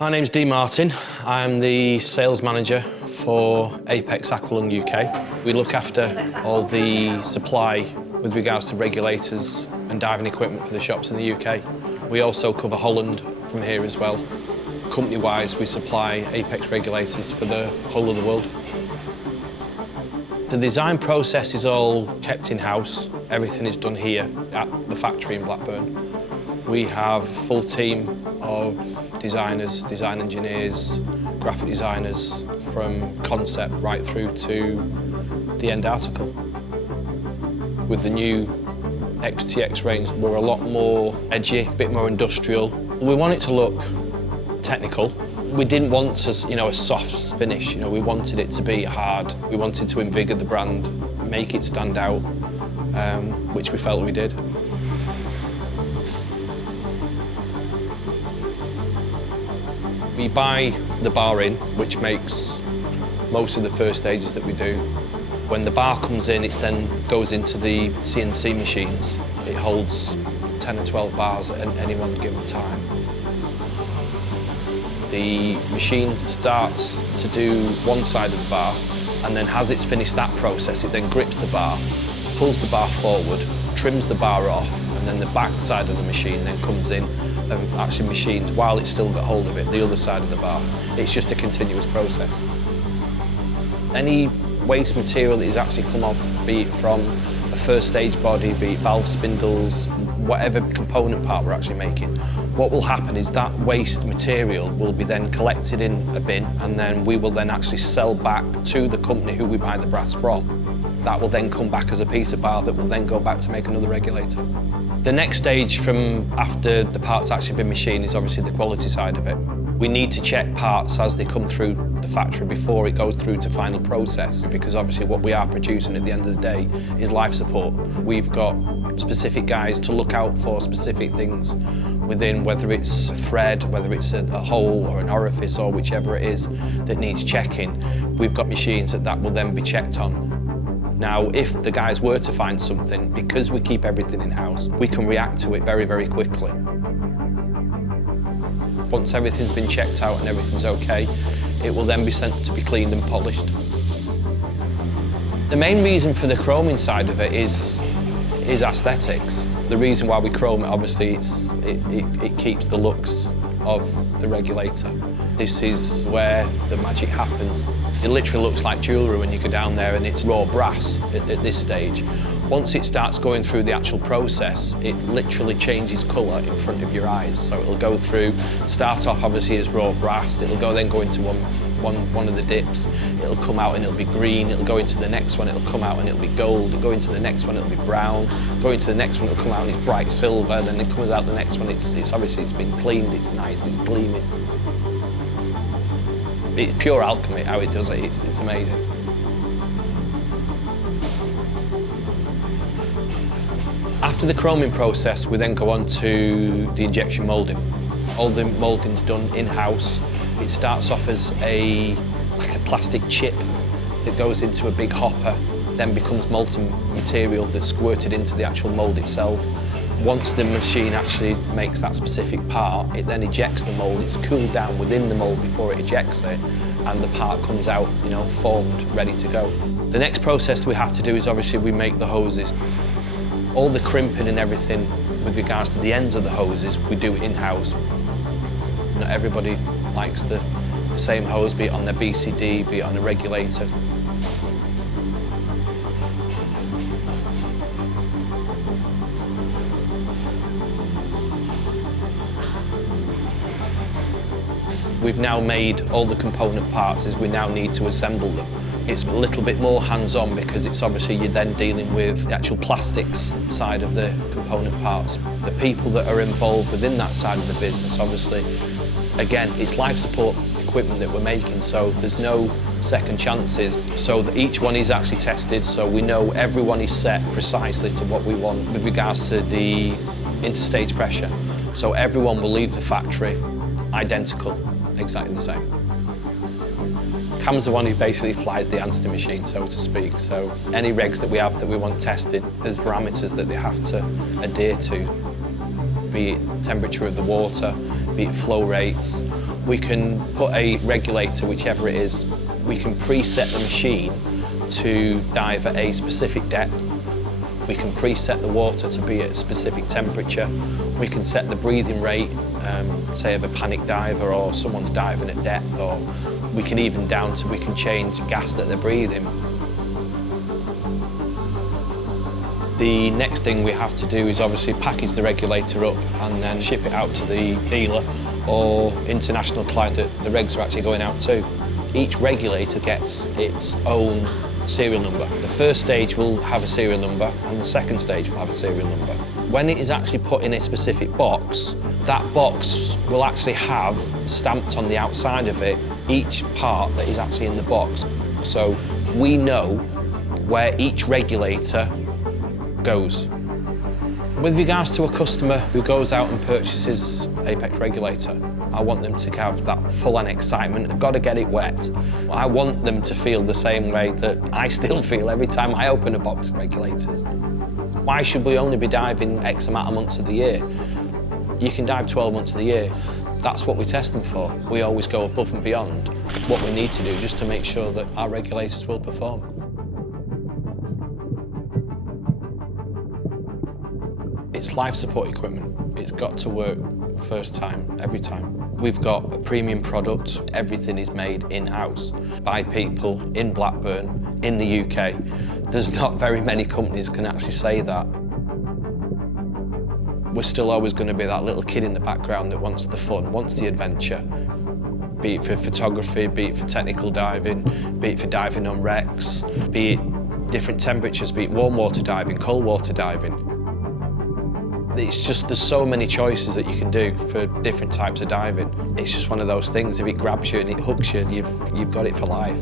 My name's Dean Martin. I'm the sales manager for Apeks Aqualung UK. We look after all the supply with regards to regulators and diving equipment for the shops in the UK. We also cover Holland from here as well. Company-wise, we supply Apeks regulators for the whole of the world. The design process is all kept in-house. Everything is done here at the factory in Blackburn. We have a full team of designers, design engineers, graphic designers, from concept right through to the end article. With the new XTX range, we're a lot more edgy, a bit more industrial. We want it to look technical. We didn't want a soft finish. We wanted it to be hard. We wanted to invigorate the brand, make it stand out, which we felt we did. We buy the bar in, which makes most of the first stages that we do. When the bar comes in, it then goes into the CNC machines. It holds 10 or 12 bars at any one given time. The machine starts to do one side of the bar, and then as it's finished that process, it then grips the bar, pulls the bar forward, trims the bar off, and then the back side of the machine then comes in and actually machines, while it's still got hold of it, the other side of the bar. It's just a continuous process. Any waste material that has actually come off, be it from a first stage body, be it valve spindles, whatever component part we're actually making, what will happen is that waste material will be then collected in a bin, and then we will then actually sell back to the company who we buy the brass from. That will then come back as a piece of bar that will then go back to make another regulator. The next stage from after the part's actually been machined is obviously the quality side of it. We need to check parts as they come through the factory before it goes through to final process, because obviously what we are producing at the end of the day is life support. We've got specific guys to look out for specific things within, whether it's a thread, whether it's a hole or an orifice or whichever it is that needs checking. We've got machines that will then be checked on. Now, if the guys were to find something, because we keep everything in-house, we can react to it very, very quickly. Once everything's been checked out and everything's okay, it will then be sent to be cleaned and polished. The main reason for the chroming side of it is aesthetics. The reason why we chrome it, obviously, it keeps the looks of the regulator. This is where the magic happens. It literally looks like jewellery when you go down there, and it's raw brass at this stage. Once it starts going through the actual process, it literally changes colour in front of your eyes. So it'll go through, start off obviously as raw brass, it'll then go into one of the dips, it'll come out and it'll be green, it'll go into the next one, it'll come out and it'll be gold, it'll go into the next one, it'll be brown, go into the next one, it'll come out and it's bright silver, then it comes out the next one, it's obviously it's been cleaned, it's nice, it's gleaming. It's pure alchemy how it does it, it's amazing. After the chroming process, we then go on to the injection moulding. All the moulding's done in-house. It starts off as like a plastic chip that goes into a big hopper, then becomes molten material that's squirted into the actual mould itself. Once the machine actually makes that specific part, it then ejects the mould. It's cooled down within the mould before it ejects it, and the part comes out, formed, ready to go. The next process we have to do is obviously we make the hoses. All the crimping and everything with regards to the ends of the hoses, we do it in-house. Not everybody likes the same hose, be it on their BCD, be it on a regulator. We've now made all the component parts, as we now need to assemble them. It's a little bit more hands-on because it's obviously you're then dealing with the actual plastics side of the component parts. The people that are involved within that side of the business, obviously, again, it's life support equipment that we're making, so there's no second chances. So that each one is actually tested, so we know everyone is set precisely to what we want with regards to the interstage pressure. So everyone will leave the factory identical, exactly the same. Cam's the one who basically flies the answer machine, so to speak. So any regs that we have that we want tested, there's parameters that they have to adhere to, be it temperature of the water, be it flow rates, We can put a regulator, whichever it is, we can preset the machine to dive at a specific depth. We can preset the water to be at a specific temperature. We can set the breathing rate, say of a panic diver or someone's diving at depth, or we can even we can change gas that they're breathing. The next thing we have to do is obviously package the regulator up and then ship it out to the dealer or international client that the regs are actually going out to. Each regulator gets its own serial number. The first stage will have a serial number and the second stage will have a serial number. When it is actually put in a specific box, that box will actually have stamped on the outside of it each part that is actually in the box. So we know where each regulator goes. With regards to a customer who goes out and purchases Apeks regulator, I want them to have that full-on excitement. They've got to get it wet. I want them to feel the same way that I still feel every time I open a box of regulators. Why should we only be diving X amount of months of the year? You can dive 12 months of the year. That's what we test them for. We always go above and beyond what we need to do just to make sure that our regulators will perform. It's life support equipment. It's got to work first time, every time. We've got a premium product. Everything is made in-house by people in Blackburn, in the UK. There's not very many companies can actually say that. We're still always going to be that little kid in the background that wants the fun, wants the adventure. Be it for photography, be it for technical diving, be it for diving on wrecks, be it different temperatures, be it warm water diving, cold water diving. It's just, there's so many choices that you can do for different types of diving. It's just one of those things, if it grabs you and it hooks you, you've got it for life.